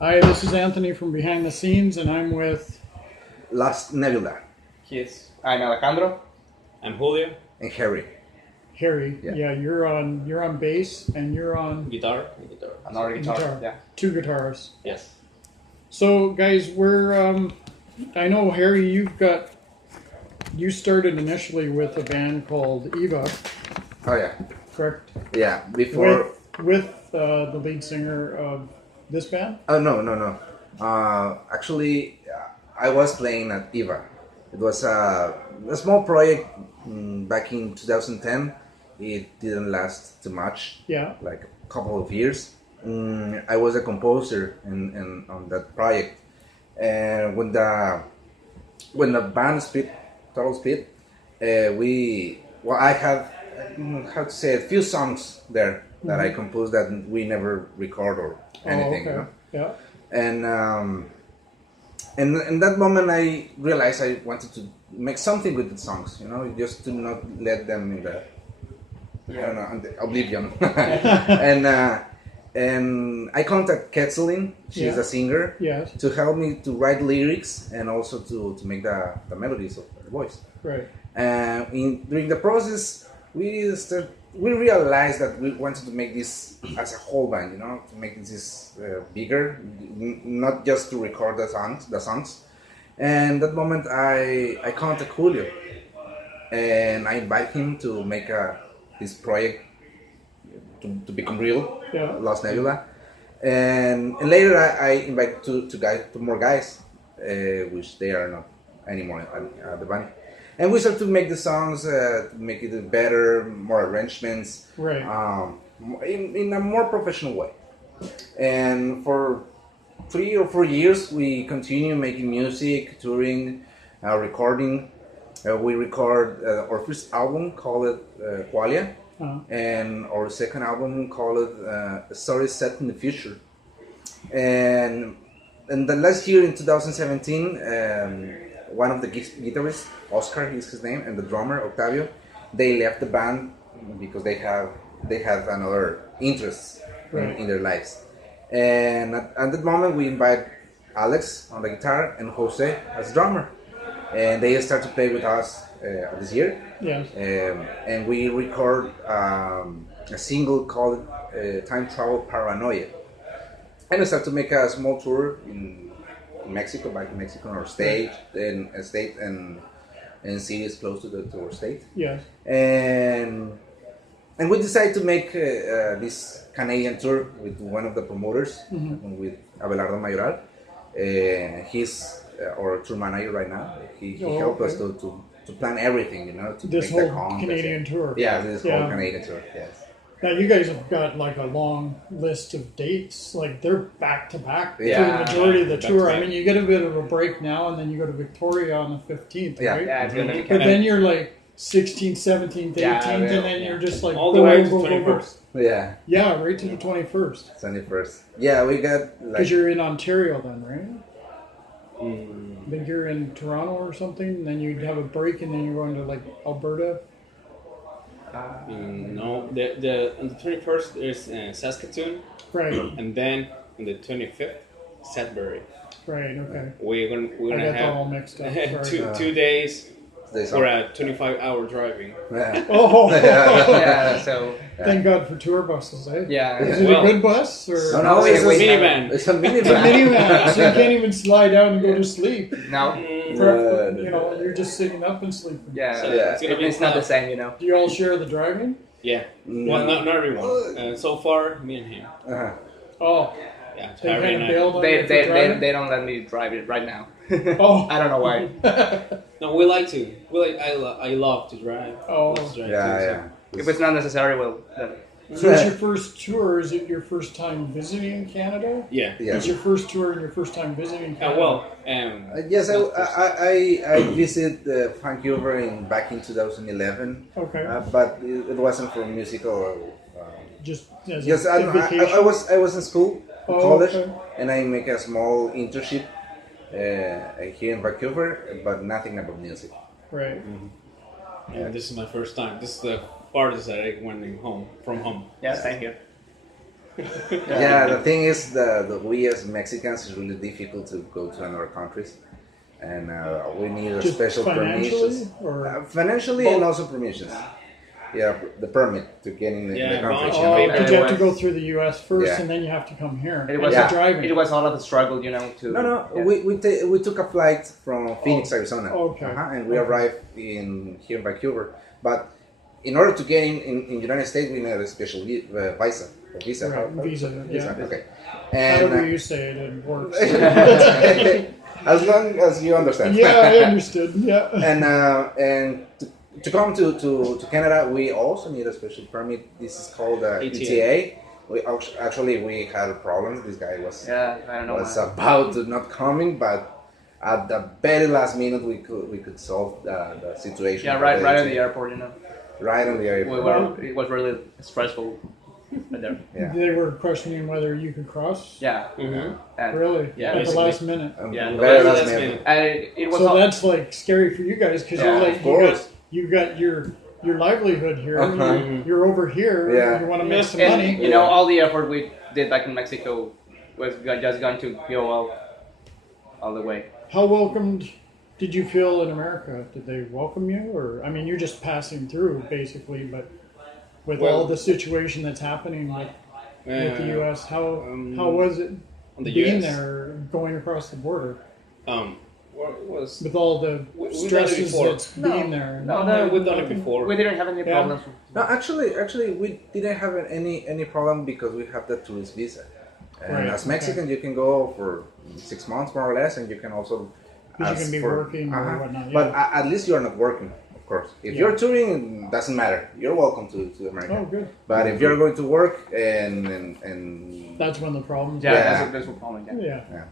Hi, this is Anthony from Behind the Scenes, and I'm with Last Nebula Yes. I'm Alejandro. I'm Julio. and Harry. Harry. Yeah. Yeah, you're on bass, and you're on Guitar. Another guitar. Yeah. two guitars. Yes. So, guys, I know Harry, you started initially with a band called Eva, Oh yeah, correct? yeah. Before, With the lead singer of this band. oh no. Actually, I was playing at Eva. It was a small project back in 2010. It didn't last too much, Yeah. like a couple of years. I was a composer on that project, and when the band split, total split, I have how to say a few songs there that I composed that we never record or anything, Oh, okay. you know? Yeah. And in that moment I realized I wanted to make something with the songs, you know, just to not let them in the I don't know, in the oblivion. And I contacted Ketselin, she's a singer, Yes. to help me to write lyrics and also to make the melodies of her voice. Right. During the process, we realized that we wanted to make this as a whole band, you know, to make this bigger, not just to record the songs. And that moment, I contacted Julio, and I invited him to make this project to become real, Yeah. Lost Nebula. And later, I invited two more guys, which they are not anymore at the band. And we started to make the songs, to make it better, more arrangements, Right. in a more professional way. And for 3 or 4 years, we continue making music, touring, recording. We record our first album called Qualia, and our second album called A Story Set in the Future. And the last year in 2017, one of the guitarists, Oscar is his name, and the drummer, Octavio, they left the band because they have another interests in their lives. And at that moment, we invite Alex on the guitar and Jose as drummer. And they start to play with us this year. Yes. And we record a single called Time Travel Paranoia. And we start to make a small tour in Mexico, back in Mexico, our state and cities close to our state. Yes. And we decided to make this Canadian tour with one of the promoters, with Abelardo Mayoral. He's our tour manager right now. He helped us to plan everything, you know, to This make the whole contest. Canadian tour. Yeah, this whole Canadian tour. Yes. Now you guys have got like a long list of dates, like they're back to back for the Yeah. majority of the Back tour. to I back. mean, you get a bit of a break now, and then you go to Victoria on the 15th, Yeah. right? Yeah, it's gonna be But kind then you're like 16th, 17th, 18th, Yeah, and yeah, then you're just like all the way to the go, go, go. 21st. Yeah, Yeah, right to the 21st. 21st. Yeah, we got like Because you're in Ontario then, right? Mm, I think you're in Toronto or something, and then you'd have a break, and then you're going to like Alberta. no, the on the 21st there's Saskatoon, Right, and then on the 25th, Sudbury. right, okay. We're I gonna got that all have mixed up. Sorry. two days this for a 25-hour driving. Yeah. Oh, Yeah, so thank God for tour buses, eh? yeah. Is it Well- a good bus or? No, It's a it's minivan. It's a It's a minivan. minivan, so you can't even slide down and go to sleep. No. You know, you're just sitting up and sleeping. Yeah. So Yeah. it's gonna be It's not the tough. same, you know. Do you all share the driving? Yeah, well, not everyone. So far, me and him. Uh-huh. Oh, Yeah, they Harry kind and of I. bailed on you for driving? They don't let me drive it right now. Oh. I don't know why. No, we like to. I love to drive. Oh. Love to drive Yeah, too, so- yeah. If it's not necessary, well, then. So it's your first tour? Is it your first time visiting Canada? Yeah. Yeah. It's your first tour and your first time visiting Canada? Yes, I visited Vancouver back in 2011, Okay. but it wasn't for musical. Just as Yes, a vacation? I was in school, in Oh, college, okay. and I make a small internship here in Vancouver, but nothing about music. Right. Yeah, this is my first time. This is the farthest that I went from home. Yeah, thank you. Yeah, the thing is, we as Mexicans is really difficult to go to another countries, and we need a Just special financially, permissions, or financially and also permissions. Yeah, the permit to get in the Yeah, country. bunch you of know? oh, paper. because you have to go through the U.S. first, Yeah. and then you have to come here. It It's was like Yeah. driving. It was all of the struggle, to. No, yeah. we took a flight from Phoenix, Arizona, okay. and we arrived here in Vancouver. But in order to get in United States, we need a special visa. Visa. Right, visa, yeah. Okay. And However you say it, it works. as long as you understand. Yeah, I understood. Yeah. And to come to Canada, we also need a special permit. This is called ETA. We had problems. This guy was Yeah, I don't know. was about to not coming, but at the very last minute we could solve the situation. Yeah, right at the airport, Right on the airport. It was really stressful right there. Yeah. They were questioning whether you could cross. Yeah. Mm-hmm. And, Really? Yeah, At the basically. last minute. Yeah, Very last last minute. minute. and it was So all, that's like scary for you guys because Yeah, you're like of course. you got your livelihood here. Uh-huh. You're over here. Yeah. You want to make some and, money. all the effort we did back in Mexico was just going to go all the way. How welcomed did you feel in America? Did they welcome you, or I mean, you're just passing through basically, but with all the situation that's happening with the U.S., how was it On the being US? there, going across the border What was? with all the We've done it stresses before. that's being there? We've done it before. We didn't have any Yeah. problems. No, actually, we didn't have any problem because we have the tourist visa. And Right, as Mexican, you can go for 6 months more or less, and you can also. Because you ask can be for- working or whatnot. But Yeah. at least you are not working, of course. If Yeah. you're touring, it doesn't matter. You're welcome to America. Oh, good. But if you're going to work and That's when the problems. Yeah, Yeah. that's a problem. Yeah. Yeah. Yeah.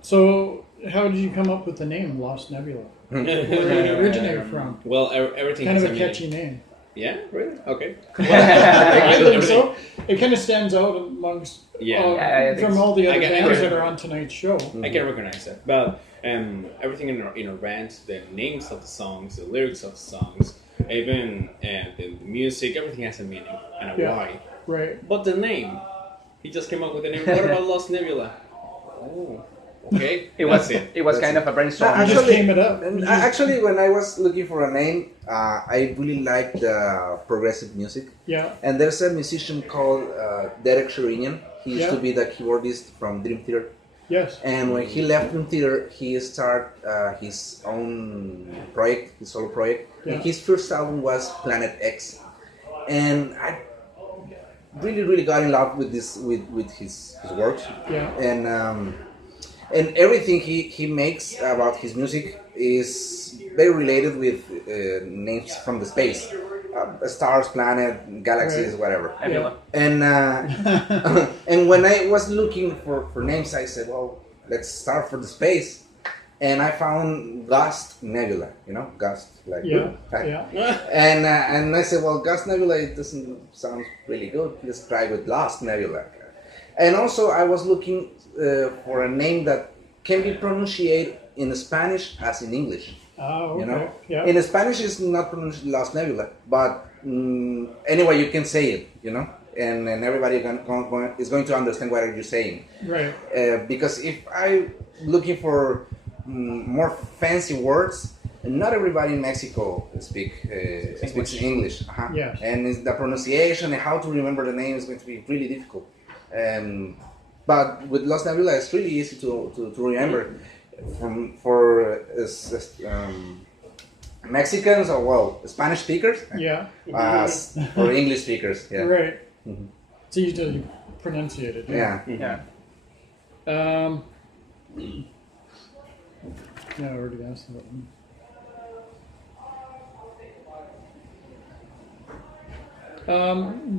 So, how did you come up with the name Lost Nebula? Where did it originate from? Well, everything Kind of has a meaning. catchy name. Yeah, really? Okay. I think Everything- so. It kind of stands out amongst Yeah. Yeah, I think from so. all the I other get- I bands get- that are on tonight's show. I can recognize that. But everything in our band, the names of the songs, the lyrics of the songs, even the music, everything has a meaning and a Yeah. why. Right. But the name, he just came up with the name. What about Lost Nebula? Oh, okay. It was That's it. it was That's kind it. of a brainstorm. You just came it up. And You just- actually, when I was looking for a name, I really liked progressive music. Yeah. And there's a musician called Derek Sherinian. He used Yeah. to be the keyboardist from Dream Theater. Yes. And when he left Dream Theater, he started his own project, his solo project. Yeah. And his first album was Planet X. And I really got in love with his works. Yeah. And everything he makes about his music is very related with names from the space, stars, planet, galaxies, Right. whatever. Nebula. And and when I was looking for names, I said, well, let's start for the space. And I found Ghost Nebula, Ghost, like Yeah. hi. Yeah. And I said, well, Ghost Nebula, it doesn't sound really good. Let's try with Lost Nebula. And also, I was looking for a name that can be pronunciated in Spanish as in English. Oh, okay. Yeah. In Spanish, it's not pronounced Lost Nebula, but anyway, you can say it, and everybody is going to understand what are you saying. Right. Because if I looking for more fancy words, not everybody in Mexico speaks English. Yes. And the pronunciation and how to remember the name is going to be really difficult. But with Lost Nebula, it's really easy to remember. For Mexicans or Spanish speakers, Yeah. for English speakers, yeah. Right. Mhm. It's easy to pronunciate it. Yeah. Yeah. Yeah, I already asked that one.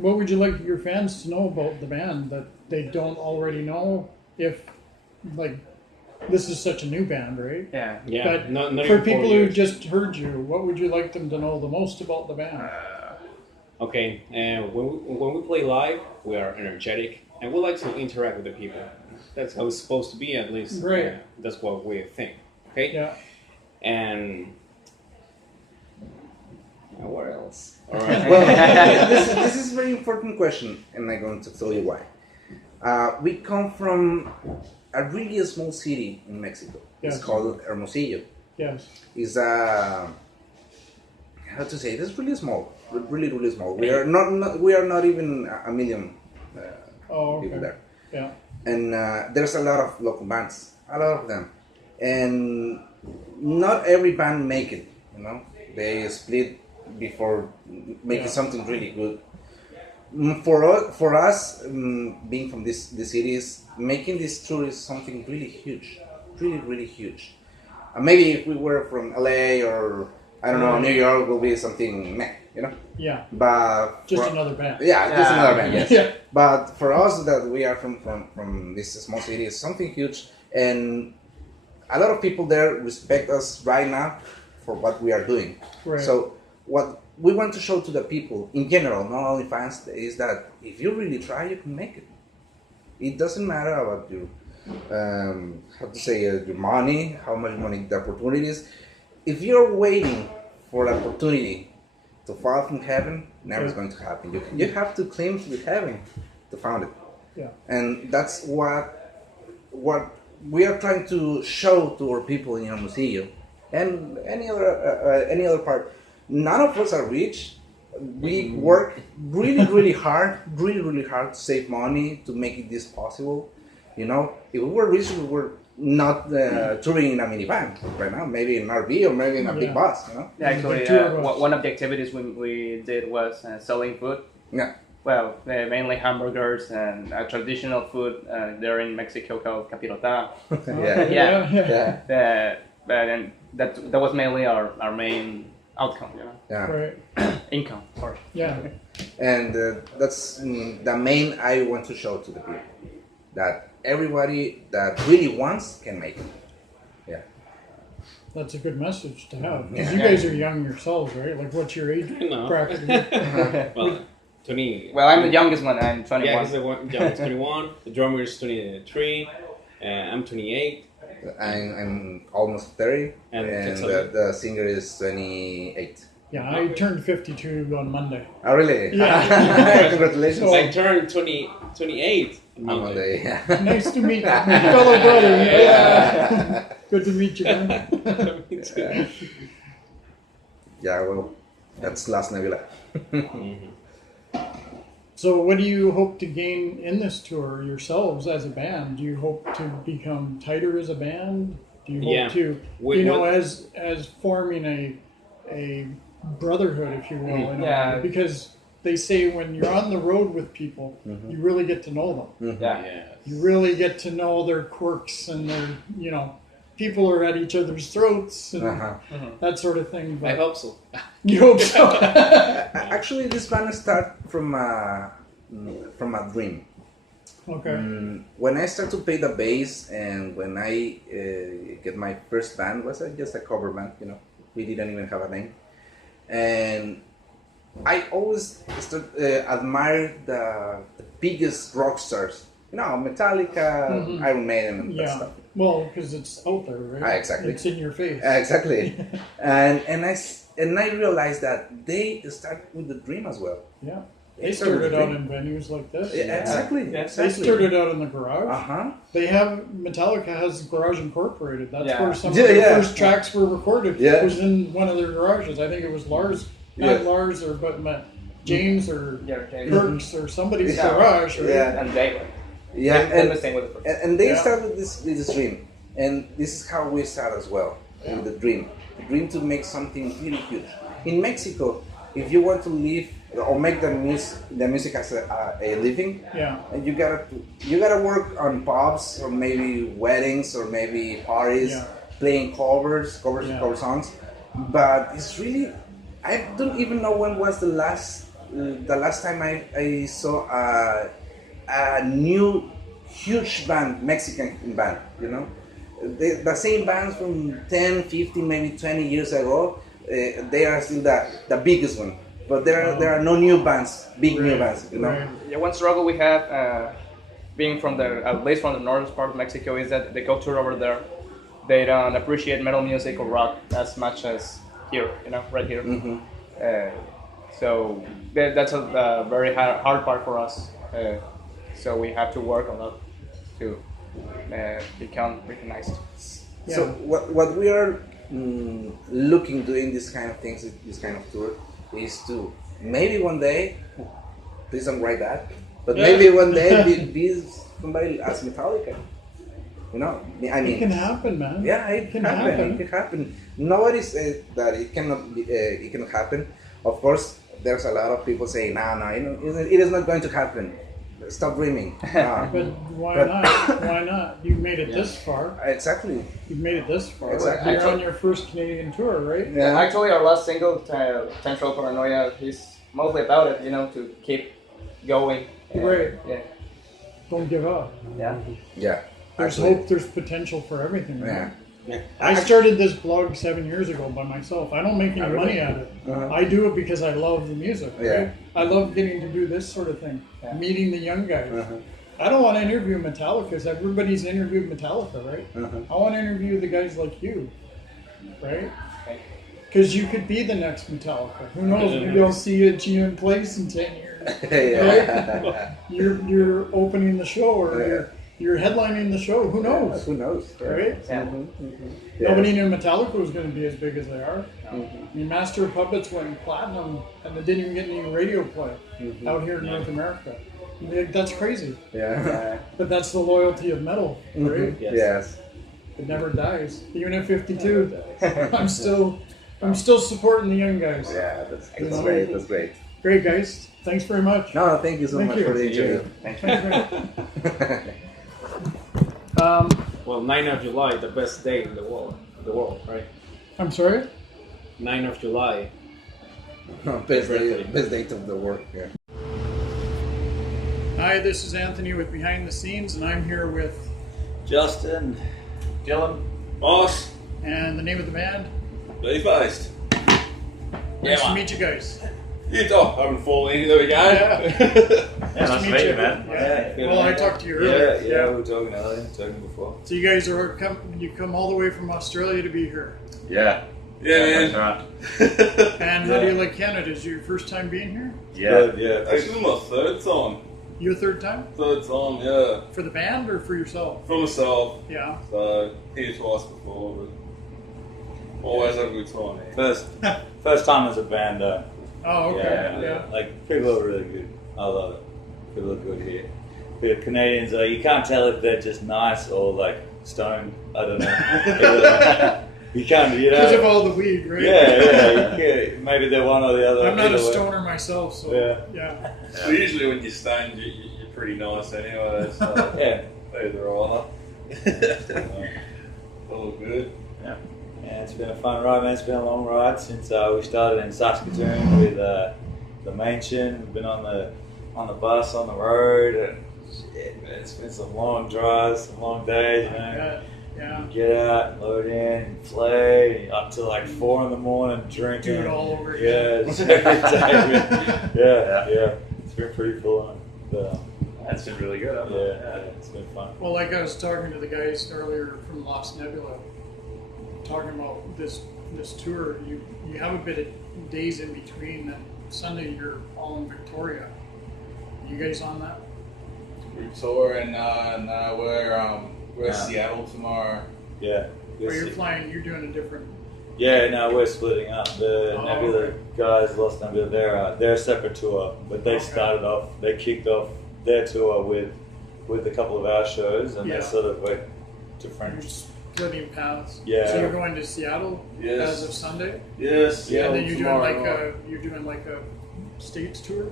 What would you like your fans to know about the band that they don't already know? If, like, this is such a new band, right? Yeah. Yeah. But not for even 4 people who years. just heard you, what would you like them to know the most about the band? Okay, when we play live, we are energetic and we like to interact with the people. That's how it's supposed to be, at least. Right. That's what we think. Okay. Yeah. And Where else? All right. Well, this is a very important question, and I'm going to tell you why. We come from a really small city in Mexico. Yes. It's called Hermosillo. Yes. It's how to say it? It's really small, really small. We are not even a million people there. Yeah. And there's a lot of local bands, a lot of them, and not every band make it. You know, they split before making something really good. For us, being from this cities, making this tour is something really huge, really huge. Maybe if we were from LA or I don't know, New York, will be something meh, you know. Yeah. But just another band. Yeah, just another band. Yes. Yeah. But for us, that we are from this small city, is something huge, and a lot of people there respect us right now for what we are doing. Right. So what we want to show to the people in general, not only fans, is that if you really try, you can make it. It doesn't matter about your your money, how much money the opportunity is. If you're waiting for an opportunity to fall from heaven, never is going to happen. You have to claim to the heaven to find it. Yeah. And that's what we are trying to show to our people in Hermosillo and any other part. None of us are rich. We work really hard to save money to make this possible. You know, if we were rich, we were not touring in a minivan right now. Maybe in an RV or maybe in a big bus. You know. Yeah, actually, one of the activities we did was selling food. Yeah. Well, mainly hamburgers and traditional food there in Mexico called capirota. Yeah. And that was mainly our main outcome, you know. Yeah. Right. Income, sorry. Yeah. And that's the main I want to show to the people, that everybody that really wants can make it. Yeah. That's a good message to have. Because you guys are young yourselves, right? Like, what's your age bracket? Well, 20. Well, I'm the youngest one. I'm 21. Yeah, he's the youngest, 21. The drummer is 23. I'm 28. I'm almost 30, and the singer is 28. Yeah, I turned 52 on Monday. Oh, really? Yeah. Congratulations. So, I turned 28 on Monday. nice to meet my fellow brother. Yeah. Good to meet you, man. Me too. Yeah, well, that's last Nebula. So what do you hope to gain in this tour yourselves as a band? Do you hope to become tighter as a band? Do you hope to, as forming a brotherhood, if you will, in a way? Because they say when you're on the road with people, you really get to know them. You really get to know their quirks and their, people are at each other's throats and that sort of thing. But I hope so. You hope so? Actually, this band started from a dream. Okay. When I started to play the bass and when I get my first band, was just a cover band, we didn't even have a name. And I always admired the biggest rock stars, Metallica, Iron Maiden, and that stuff. Well, because it's out there, right? Exactly. It's in your face. Exactly. and I realized that they start with the dream as well. Yeah. They started out in venues like this. Yeah, exactly. They started out in the garage. They Metallica has Garage Incorporated. That's where some of their first tracks were recorded. It was in one of their garages. I think it was Lars, not Lars, James or Kirk's or somebody's garage. Right? And David. Yeah, and they Yeah. start with this dream, and this is how we start as well, with the dream to make something really huge. In Mexico, if you want to live or make the music as a living, you gotta work on pubs or maybe weddings or maybe parties, playing cover songs. But it's really, I don't even know when was the last time I saw a new huge band, Mexican band, the same bands from 10, 15, maybe 20 years ago, they are still the biggest one. But there are no new bands, new bands, Right. Yeah, one struggle we have, being at least from the northern part of Mexico, is that the culture over there, they don't appreciate metal music or rock as much as here, right here. So that's a very hard part for us. So we have to work a lot to become recognized. Yeah. So what we are looking doing this kind of things, this kind of tour, is to maybe one day, please don't write that, but maybe one day be somebody as Metallica. You know, I mean, it can happen, man. yeah, it can happen. It can happen. Nobody says that it cannot. It can happen. Of course, there's a lot of people saying, "No, you know, it is not going to happen. Stop dreaming." But why not? Why not? You made it this far. Exactly. You've made it this far. Exactly. You're on your first Canadian tour, right? Yeah. Actually, our last single, Central Paranoia, is mostly about it. You know, to keep going. Right. Yeah. Don't give up. Yeah. Yeah. There's Actually, hope. There's potential for everything. Right? Yeah. I started this blog 7 years ago by myself. I don't make any money at it. I do it because I love the music. Right? Yeah. I love getting to do this sort of thing, meeting the young guys. I don't want to interview Metallica because everybody's interviewed Metallica, right? I want to interview the guys like you, right? Because you could be the next Metallica. Who knows? Maybe I'll see you at GM Place in 10 years. Right? You're opening the show, or you're headlining the show. Who knows? Who knows? Right? Yeah. Nobody knew Metallica was going to be as big as they are. I mean, Master of Puppets went platinum, and they didn't even get any radio play out here in North America. That's crazy. Yeah. But that's the loyalty of metal, right? Yes. It never dies. Even at 52, I'm still supporting the young guys. Yeah, that's great. That's great. Great, guys. Thanks very much. No, thank you so Thank much you. for the interview. Thanks very much. Well, 9th of July, the best day in the world, right? I'm sorry? 9th of July. Best date of the world. Yeah. Hi, this is Anthony with Behind the Scenes, and I'm here with... Justin. Dylan. Boss. And the name of the band? Be-Faced. Nice to man. meet you guys. You don't. I haven't fallen in. There we go. Nice to meet you, man. Yeah. Well, I talked to you earlier. Yeah, we were talking earlier, before. So you guys you come all the way from Australia to be here. Yeah. Yeah, man. That's And how do you like Canada? Is it your first time being here? right. Yeah. Actually, my third time. Your third time? Third time, yeah. For the band or for yourself? For myself. Yeah. So, here twice before, but always have a good time. First time as a band, though. Oh, okay. Yeah. Like, people are really good. I love it. People are good here. The Canadians, you can't tell if they're just nice or, like, stoned. I don't know. You can't, you know. Because of all the weed, right? Yeah. Maybe they're one or the other. I'm not a Either way. stoner myself, so yeah. So usually when you're stoned, you're pretty nice anyway. So Yeah. either or. All good. Yeah, it's been a fun ride, man. It's been a long ride since we started in Saskatoon with the Mansion. We've been on the bus, on the road, and shit, man, it's been some long drives, some long days, man. Yeah. Get out, load in, play, up to like 4 in the drinking. Do it all over again. Yeah, it's every day, man. Yeah. It's been pretty full on. But, That's been really good. yeah, it's been fun. Well, like I was talking to the guys earlier from Lost Nebula, talking about this tour, you have a bit of days in between, and Sunday you're all in Victoria. You guys on that? Victoria, and we're Seattle tomorrow. Yeah. Or you're flying, you're doing a different... Yeah, no, we're splitting up. The Oh, Nebula okay. guys, Lost Nebula, they're a separate tour, but they kicked off their tour with a couple of our shows, and Yeah. they sort of went You're different. splitting paths. Yeah. So you're going to Seattle Yes. as of Sunday? Yes, And then you're tomorrow. doing like a States tour?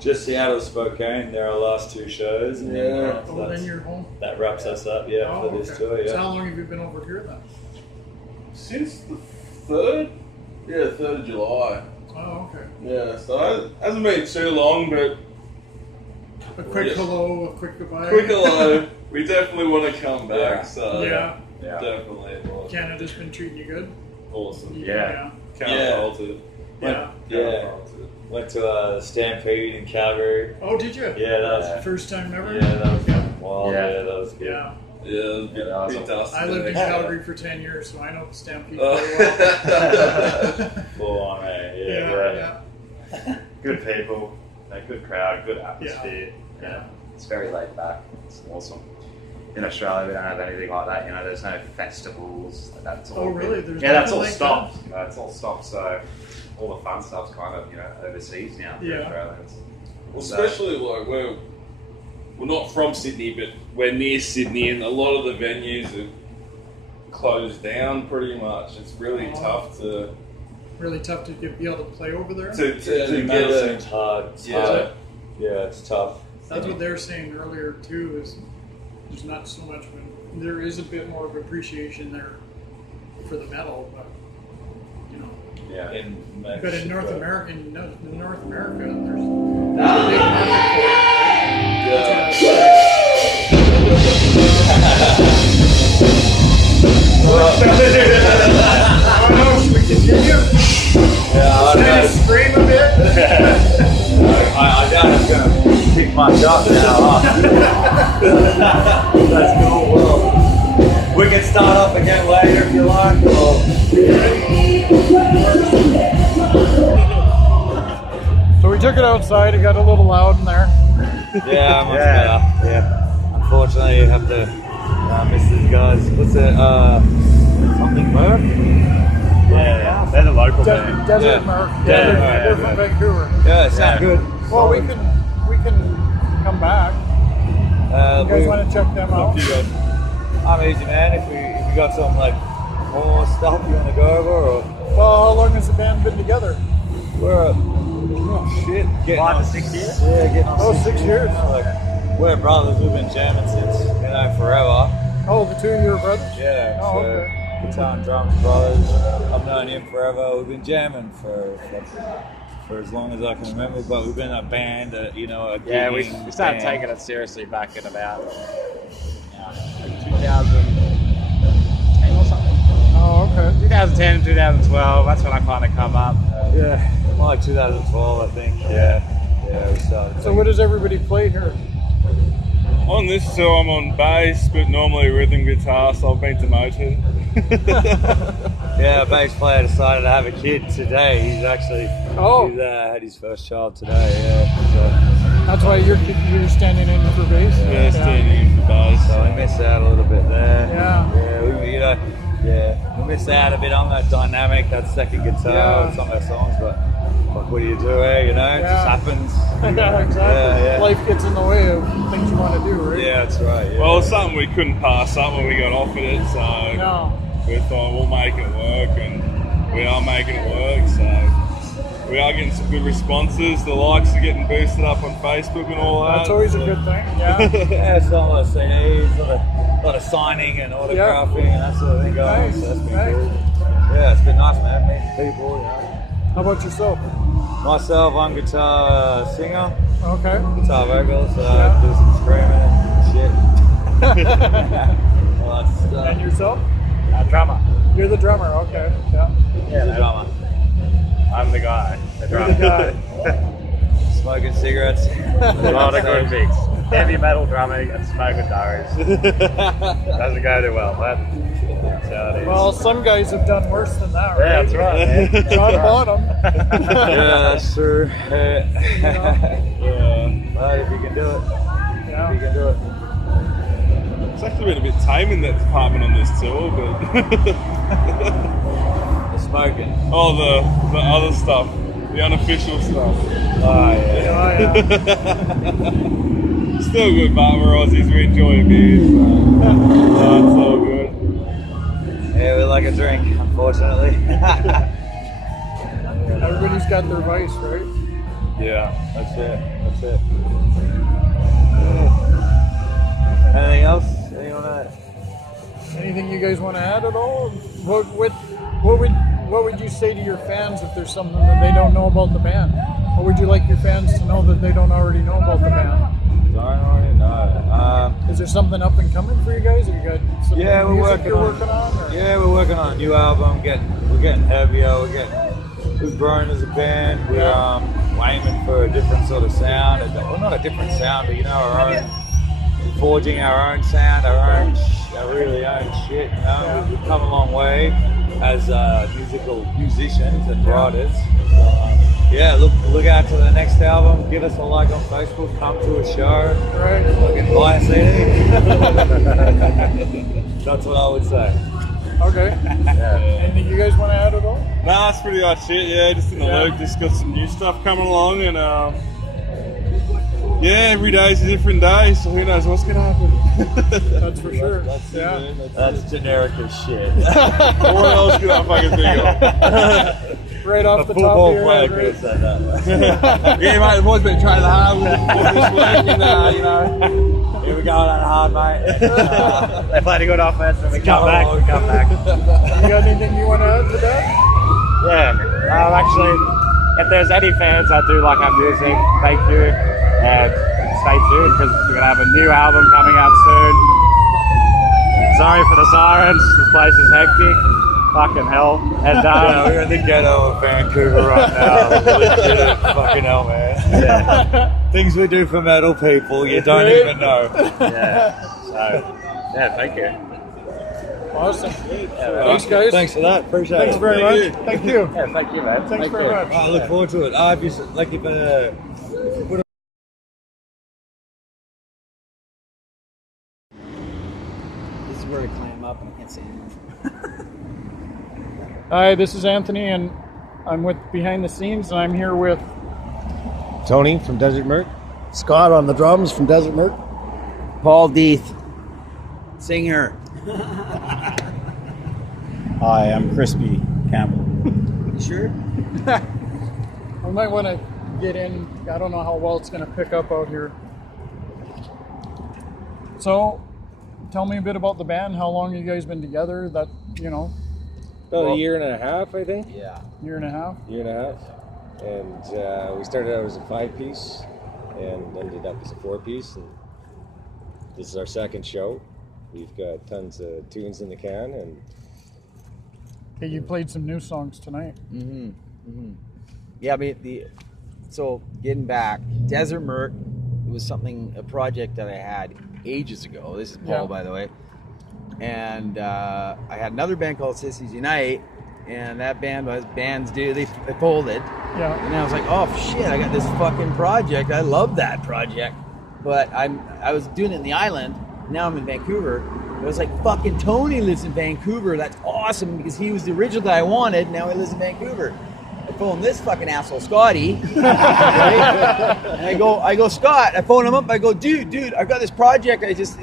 Just Seattle, Spokane. They're our last 2 shows, and Yeah. Oh, then you're home? that wraps us up. Yeah, for this okay. tour. So Yeah. how long have you been over here then? Since the 3rd? Yeah, 3rd of July. Oh, okay. Yeah, so it hasn't been too long, but A quick Yes. hello, a quick goodbye. quick hello. We definitely want to come back, Yeah. so Yeah. definitely. Well, Canada's been treating you good? awesome. Yeah. Can't Yeah. fault it. Yeah. Yeah. Can't fault it. Went to Stampede in Calgary. Oh, did you? Yeah, that was First time ever? yeah, that was wild. Yeah. Yeah, that was good. Yeah. Yeah, it was a bit, that was bit dusty. I lived in there. Calgary for 10 years, so I know the Stampede Oh. very well. Full on, man. Yeah, Yeah. Good people, a good crowd, good atmosphere. Yeah. It's very laid back. It's awesome. In Australia, we don't have anything like that. You know, there's no festivals. That's all. Oh, really? There's That's nothing all like stopped. It's all stopped. So all the fun stuff's kind of overseas now for Australians. Well, especially like we're not from Sydney, but we're near Sydney, and a lot of the venues are closed down pretty much. It's really tough to be able to play over there. to get Medicine's hard. It's Yeah. hard. Yeah, it's tough. That's what they're saying earlier too. Is there's not so much, there is a bit more of appreciation there for the metal, but Yeah. but in North America, there's a big market for it. Oh no, should we continue? Yeah, I know. Scream a bit. I doubt it's going to pick much up now. That's cool. Well, we can start up again later if you like. So we took it outside. It got a little loud in there. Yeah, much better. Yeah. Unfortunately, you have to miss these guys. What's it? Something Merc? Yeah, they're the local band. Desert Merc. They're from Vancouver. Yeah, it sounds good. Well, we can come back. You guys want to check them out? I'm easy, man. If we got some like more stuff you want to go over, or Well, how long has the band been together? we're getting 5 on to 6 years? Yeah, getting on 6 years. Like we're brothers. We've been jamming since forever. Oh, the two of your brothers? Yeah. Oh, so okay. guitar and drums brothers. I've known him forever. We've been jamming for as long as I can remember. But we've been a band, a We gigging started band. taking it seriously back in about 2010 or something. Oh, okay. 2010, 2012. That's when I kind of come up. Yeah, more like 2012, I think. Yeah, we started. So what does everybody play here? On this tour, I'm on bass, but normally rhythm guitar, so I've been demoted. Yeah, a bass player decided to have a kid today. He's actually had his first child today. Yeah, That's why you're standing in for bass? Yeah, standing in for bass. so we missed out a little bit there. Yeah. We missed out a bit on that dynamic, that second guitar on some of our songs, but what do you do, It just happens. Yeah, exactly. Yeah. Life gets in the way of things you want to do, right? Yeah, that's right. Yeah. Well, it's something we couldn't pass up when we got offered it, so we thought we'll make it work, and we are making it work, so we are getting some good responses. The likes are getting boosted up on Facebook and all that. That's always a good thing, yeah. Yeah, so a lot of CDs, a lot of signing and autographing and that sort of thing going on, Nice, so that's been nice. cool. Yeah, it's been nice, man, meeting people, How about yourself? Myself, I'm guitar singer, Okay. guitar vocals, do some screaming and shit. All that stuff. And yourself? Drummer. You're the drummer, okay. Yeah. He's the drummer. I'm the guy. The You're the guy. Smoking cigarettes. A lot of good mix. Heavy metal drumming and smoking diaries. Doesn't go too well, but that's how it is. Well, some guys have done worse than that, right? Yeah, that's right, man. John Bonham. Yeah, that's true. But if you can do it, Yeah. you can do it. It's actually been a bit tame in that department on this tour, but The smoking. the other stuff, the unofficial stuff. Oh, yeah. Oh, yeah. Still good, but we're Aussies, we enjoy a beer, so it's all good. Yeah, we like a drink, unfortunately. Everybody's got their vice, right? Yeah, that's it. Anything else? Anything you guys want to add at all? What would you say to your fans if there's something that they don't know about the band? What would you like your fans to know that they don't already know about the band? Don't already know. Is there something up and coming for you guys? Have you got some Yeah, we're music working you're on. working on? Or? Yeah, we're working on a new album. We're getting heavier. We've grown as a band. We're aiming for a different sort of sound. Well, not a different sound, but our own. Forging our own sound, our really own shit. We've come a long way as musicians and writers. So, yeah, look out to the next album. Give us a like on Facebook. Come to a show. Right. Fucking buy a CD. That's what I would say. Okay. Anything you guys want to add at all? Nah, that's pretty much it. Yeah, just in the loop. Just got some new stuff coming along, and yeah, every day's a different day. So who knows what's gonna happen? That's for sure. That's generic as shit. What else can I fucking think of? Right off the top of your head, right? Yeah, mate, the boys been training hard with this week, and you know. Here we going on hard, mate. They play a good offense, and we come back. You got anything you want to add to that? Yeah. Actually, if there's any fans that do like our music, thank you. And stay tuned because we're going to have a new album coming out soon. Sorry for the sirens. This place is hectic. Fucking hell. And we're in the ghetto of Vancouver right now. Legit, fucking hell, man. yeah. Things we do for metal people, you don't even know. Yeah. So, yeah, thank you. Awesome. Thanks, guys. Thanks for that. Appreciate it. Thanks very much. Thank you. Yeah, thank you, man. Thanks very much. I look forward to it. If you put This is where I climb up and I can't say anything. Hi, this is Anthony, and I'm with Behind the Scenes, and I'm here with Tony from Desert Merc. Scott on the drums from Desert Merc. Paul Deeth, singer. Hi, I'm Crispy Campbell. You sure? I might want to get in. I don't know how well it's going to pick up out here. So, tell me a bit about the band. How long have you guys been together? That, you know, About a year and a half, I think. Yeah. year and a half? Year and a half. And we started out as a 5-piece and ended up as a 4-piece. And this is our second show. We've got tons of tunes in the can, and Hey, you played some new songs tonight. Yeah, I mean, so getting back, Desert Merc, it was a project that I had ages ago. This is Paul, by the way. And I had another band called Sissies Unite, and that band was bands do they folded. Yeah. And I was like, oh shit, I got this fucking project. I love that project, but I was doing it in the island. Now I'm in Vancouver. I was like, fucking Tony lives in Vancouver. That's awesome because he was the original guy I wanted. Now he lives in Vancouver. I phone this fucking asshole Scotty, right? And I go Scott. I phone him up. I go, dude, I've got this project. I just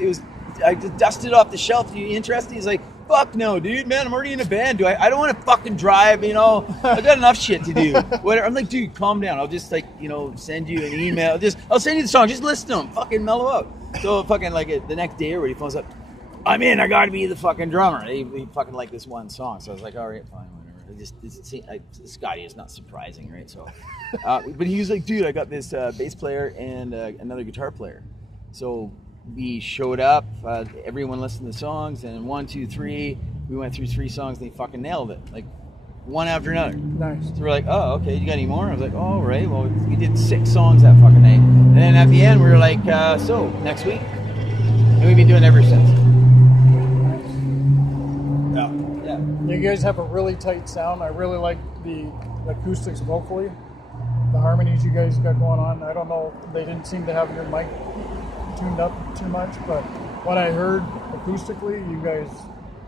dusted it off the shelf. Are you interested? He's like, fuck no, dude, man. I'm already in a band. I don't want to fucking drive. You know, I got enough shit to do. Whatever. I'm like, dude, calm down. I'll just send you an email. I'll send you the song. Just listen to them. Fucking mellow out. So fucking the next day or whatever, he phones up. I'm in. I got to be the fucking drummer. He fucking liked this one song. So I was like, all right, fine, whatever. Scotty is not surprising, right? So, but he was like, dude, I got this bass player and another guitar player. So we showed up. Everyone listened to the songs, and 1, 2, 3. We went through 3 songs, and they fucking nailed it, like one after another. Nice. So we're like, oh, okay. You got any more? I was like, oh, all right. Well, we did 6 songs that fucking night, and then at the end, we were like, so next week, and we've been doing it ever since. Yeah. You guys have a really tight sound. I really like the acoustics vocally, the harmonies you guys got going on. I don't know, they didn't seem to have your mic tuned up too much, but what I heard acoustically,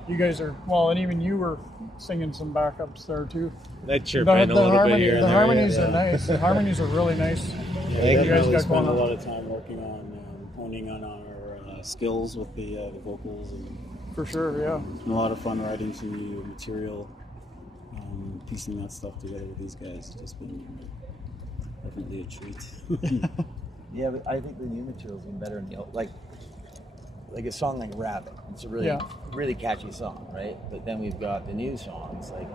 you guys are, well, and even you were singing some backups there too. that chirp in a little bit here and the there. harmonies are nice. The harmonies are really nice. Yeah, you guys got spent going a on. lot of time working on honing on our skills with the vocals, and For sure, yeah. it's been a lot of fun writing some new material, piecing that stuff together with these guys. It's just been definitely a treat. Yeah, but I think the new material's been better in the old. Like a song like Rabbit. It's a really catchy song, right? But then we've got the new songs like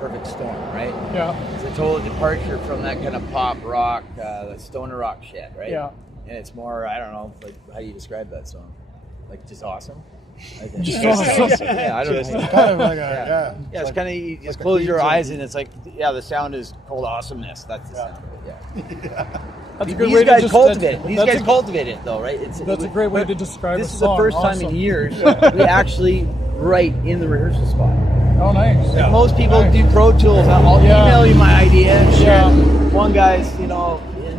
Perfect Storm, right? Yeah. It's a total departure from that kind of pop rock, stoner rock shit, right? Yeah. And it's more, I don't know, like how do you describe that song? Like just awesome? I think. Just awesome. Yeah, I don't know. Kind of like a, Yeah, it's kind of, you just close your eyes and it's like, the sound is called awesomeness. That's the sound of it, That's a good way to guys just cultivate it. These guys cultivate it, though, right? That's a great way to describe This a is song. the first time in years we actually write in the rehearsal spot. Oh, nice. Like most people do Pro Tools. I'll email you my idea and share. One guy's, in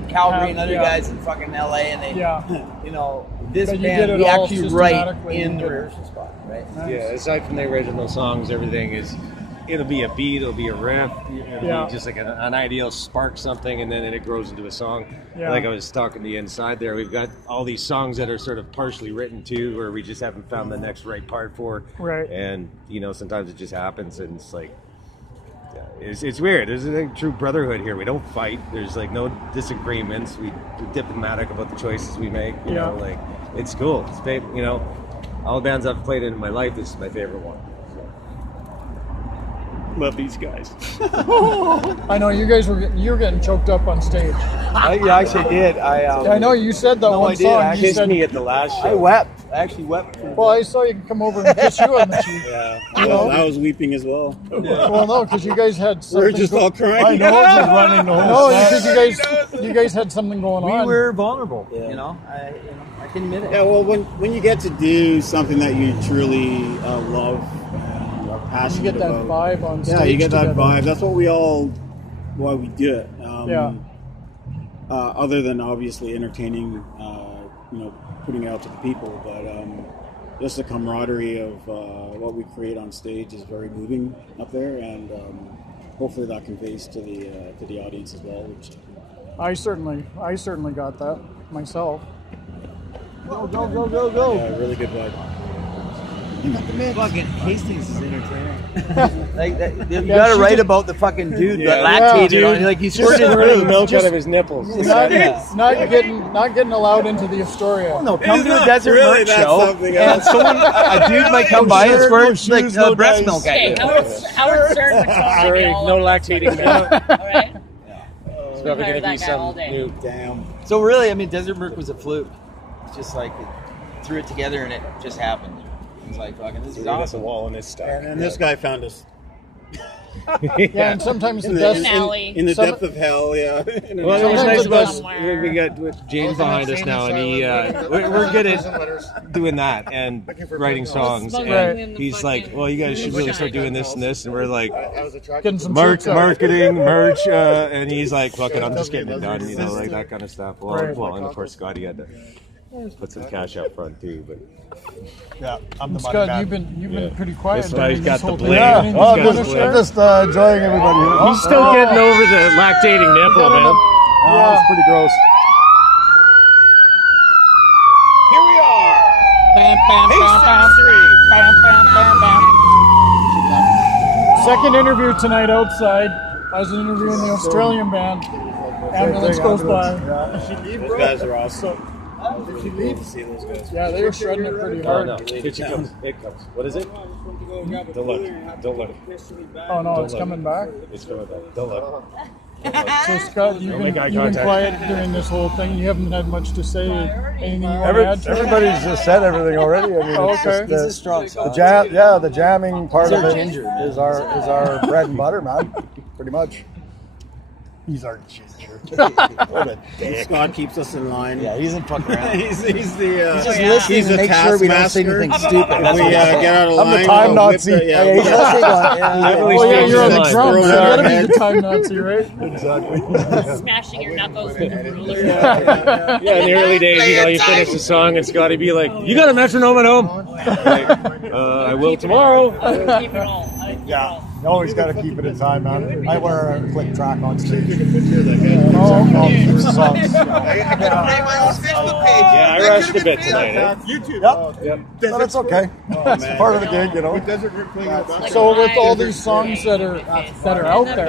Calgary, and other guys in fucking LA, and they, this But you band, did it we all actually write systematically. in the rehearsal spot, right? Nice. Yeah, aside from the original songs, everything is. It'll be a beat, it'll be a riff, it'll be just like an idea will spark something, and then it grows into a song. Yeah. Like I was talking the inside there, we've got all these songs that are sort of partially written too, where we just haven't found the next right part for. Right. And sometimes it just happens, and it's like, it's weird. There's a true brotherhood here. We don't fight. There's like no disagreements. We're diplomatic about the choices we make. You know, like it's cool. It's all the bands I've played in my life, this is my favorite one. Love these guys. I know you guys were getting choked up on stage. I actually did. I know you said that one I did. song. I You kissed said, me at the last show. I wept. I actually wept. well, I saw you come over and kiss you on the cheek. Yeah, You know? I was weeping as well. Well, no, because you guys had something. We're just all crying. I know, Just running the whole because you guys had something going on. We were vulnerable. I can admit it. Yeah, well, when you get to do something that you truly love and are passionate You get that about, vibe on stage. yeah, you get that together. vibe. That's why we do it. Other than obviously entertaining, putting it out to the people, but just the camaraderie of what we create on stage is very moving up there, and hopefully that conveys to the audience as well. Which I certainly got that myself. Go, go, go, go, go. yeah, really good vibe. Fucking Hastings is entertaining. Like that, you gotta write about the fucking dude that lactated on you, like he's squirted through Milk out of his nipples. Not getting allowed into the Astoria. No, come to a Desert Merc show, and a dude might come by and squirt like breast milk at you. Howard Stern. Sorry, no lactating milk. All right. It's probably going to be some new. Damn. So really, I mean, Desert Merc was a fluke. It's just like threw it together and it just happened. It's like fucking this is That's a awesome. wall in this stuff. And this guy found us. Yeah, and sometimes in the the, in the depth of hell, yeah. Well, what's nice about somewhere. we got James behind us now, and he we're good at doing that and writing songs. And he's like, "Well, you guys should really start doing this and this," and we're like, getting some marketing, merch, and he's like, "Fuck it, I'm just getting it done," like that kind of stuff. Well, and of course, Scotty had to put some cash up front too, but. Yeah, I'm the money Scott, man. you've been pretty quiet. This guy's got the whole blame. thing. Yeah, I'm just enjoying everybody here. He's still getting over the lactating nipple, man. Oh, it's pretty gross. Here we are. Bam, bam, bam, bam. Bam, bam, bam, bam. Second interview tonight outside. I was interviewing the Australian band. Ambulance goes by. Those guys are awesome. Did you leave? To see those guys. Yeah, they were shredding it pretty hard. No, it comes. It comes. What is it? Don't look. Don't look. Oh no, it's coming back. It's coming back. Don't look. So Scott, you've been quiet during this whole thing. You haven't had much to say. Anything you want to add to it? Everybody's just said everything already. I mean, it's okay. just He's a strong song. the jamming part of it ginger. is our bread and butter, man. Pretty much. He's our ginger. What a dick. Scott keeps us in line. Yeah, he doesn't fuck around. he's He's just listening to make sure we don't say anything stupid. If we get out of line, I'm the time we'll whip Nazi. the- Yeah, he's listening on. Yeah. Oh yeah, you're on the Like drums. You throwing out gotta our be the time Nazi, right? Exactly. Smashing your knuckles with a ruler. Yeah, in the early days, you finish the song and Scotty be like, "You got a metronome at home?" Like, I will tomorrow. Keep it all. Yeah. You always got to keep it in time, man. I wear a click track on stage. Yeah, I rushed a bit tonight. Yep. But it's okay. It's part of the gig, you know. So with all these songs that are out But I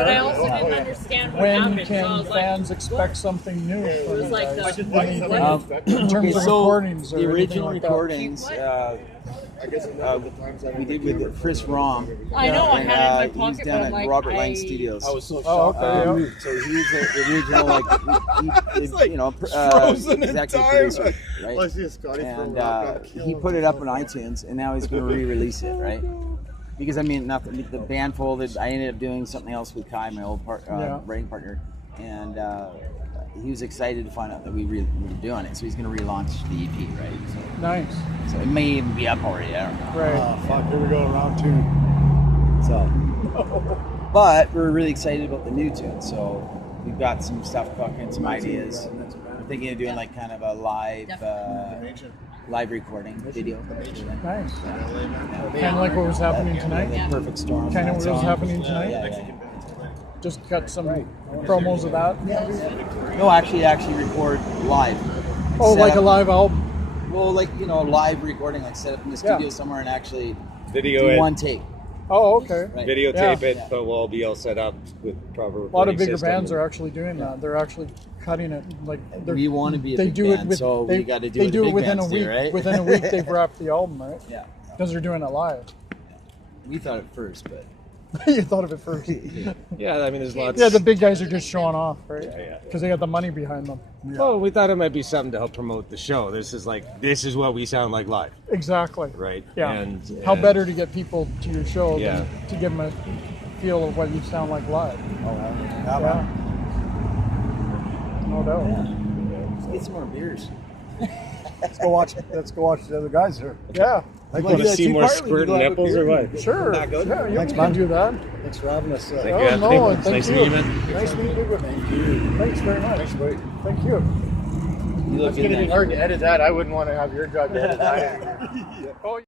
there, also didn't understand what when happened. So I can was like, fans expect something new from you like guys? the- In terms of so recordings or the anything original like that? recordings we did with Chris Rom. I know, I had it in my he's pocket, down but at I'm like, Robert Lang Studios. I was so Oh, shocked. okay. Yeah. So he's the original, executive producer, right? And he put it up on iTunes, and now he's going to re-release it, right? Because I mean, the band folded. I ended up doing something else with Kai, my old writing partner, and he was excited to find out that we were doing it. So he's going to relaunch the EP, right? So, Nice. so it may even be up already. I don't know. Right. Oh, fuck, here we go, round two. So So, but we're really excited about the new tune. So we've got some stuff cooking, some ideas. We're thinking of doing like kind of a live recording video. Nice. Kind of like what was happening tonight. Perfect storm. Kind of what was happening tonight. Yeah. Just cut some promos of that. No, actually record live. Oh, set like up, a live album. Well, like live recording, like set up in the studio somewhere and actually Video do it. one take. Oh, okay. Right. Videotape it, but we'll all be all set up with proper. A lot of bigger bands are actually doing that. They're actually cutting it like We want to be a they big do band, it with, so they, we got to do they it. do the it big within a bands week. do, right? Within a week, they've wrapped the album, right? Yeah. Because they're doing it live. We thought it first, but You thought of it first. Yeah, I mean, there's lots. Yeah, the big guys are just showing off, right? Yeah. Because they got the money behind them. Well, we thought it might be something to help promote the show. This is what we sound like live. Exactly. Right. Yeah. And how better to get people to your show Yeah. than to give them a feel of what you sound like live. Yeah. No doubt. let's get some more beers. Let's go watch the other guys here. Yeah. You want to see more squirting nipples or what? Sure. Not good? Yeah, you Thanks, can man. do that. Thanks for having us. Thank you, Oh, Anthony. no, It's thank nice you. meeting you, man. Nice to meet you. Thank you. Thanks very much. Thanks, buddy. Thank you. You look It's going to good be now. hard to edit that. I wouldn't want to have your job to edit that. Oh,